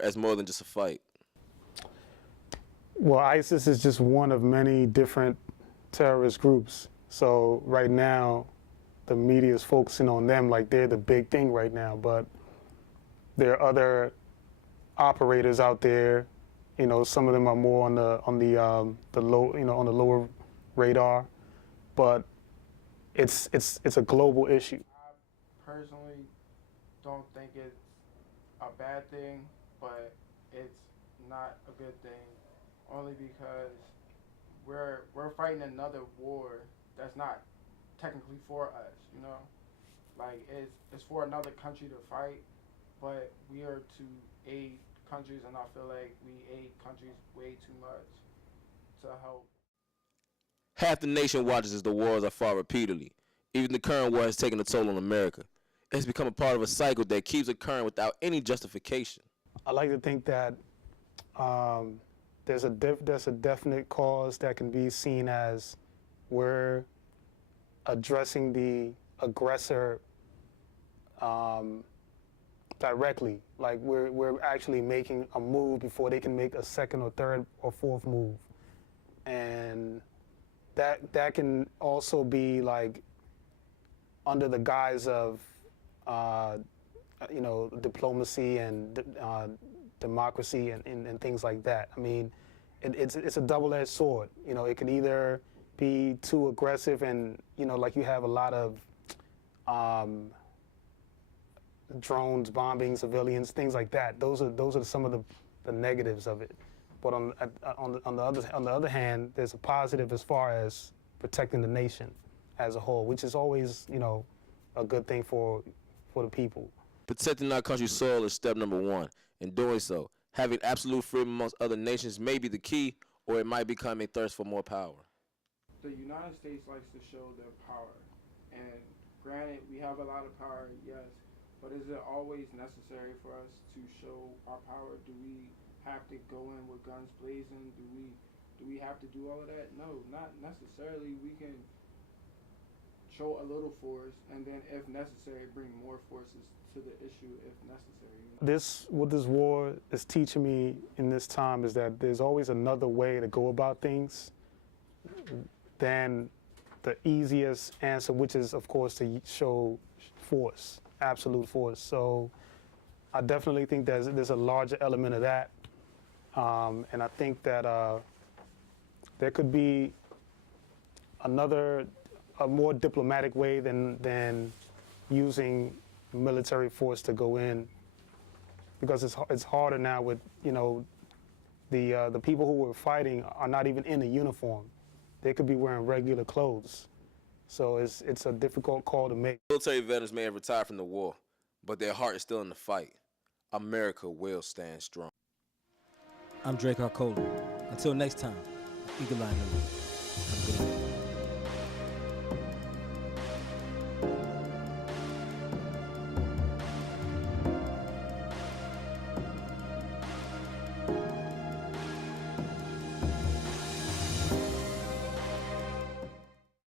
as more than just a fight? Well, ISIS is just one of many different terrorist groups. So right now, the media is focusing on them like they're the big thing right now. But there are other operators out there. You know, some of them are more on the low, on the lower radar. But it's a global issue. I personally don't think it's a bad thing, but it's not a good thing, only because we're fighting another war that's not technically for us, you know? Like it's for another country to fight, but we are to aid countries, and I feel like we aid countries way too much to help. Half the nation watches as the wars are fought repeatedly. Even the current war has taken a toll on America. It has become a part of a cycle that keeps occurring without any justification. I like to think that there's a definite cause that can be seen as we're addressing the aggressor directly. Like we're actually making a move before they can make a second or third or fourth move, and that can also be like under the guise of diplomacy and democracy and things like that. I mean, it's a double-edged sword. You know, it can either be too aggressive and, like you have a lot of drones bombing civilians, things like that. Those are some of the negatives of it. But on the other hand, there's a positive as far as protecting the nation as a whole, which is always, a good thing for the people. Protecting our country's soil is step number one. In doing so, having absolute freedom amongst other nations may be the key, or it might become a thirst for more power. The United States likes to show their power, and granted, we have a lot of power, yes, but is it always necessary for us to show our power? Do we have to go in with guns blazing? Do we have to do all of that? No, not necessarily. We can show a little force, and then, if necessary, bring more forces to the issue if necessary. What this war is teaching me in this time is that there's always another way to go about things than the easiest answer, which is, of course, to show force, absolute force. So I definitely think there's a larger element of that, and I think that there could be a more diplomatic way than using military force to go in, because it's harder now with the people who were fighting are not even in a uniform. They could be wearing regular clothes, so it's a difficult call to make. Military veterans may have retired from the war, but their heart is still in the fight. America will stand strong. I'm Drake Arcola. Until next time, Eagle Eye News. Have a good night.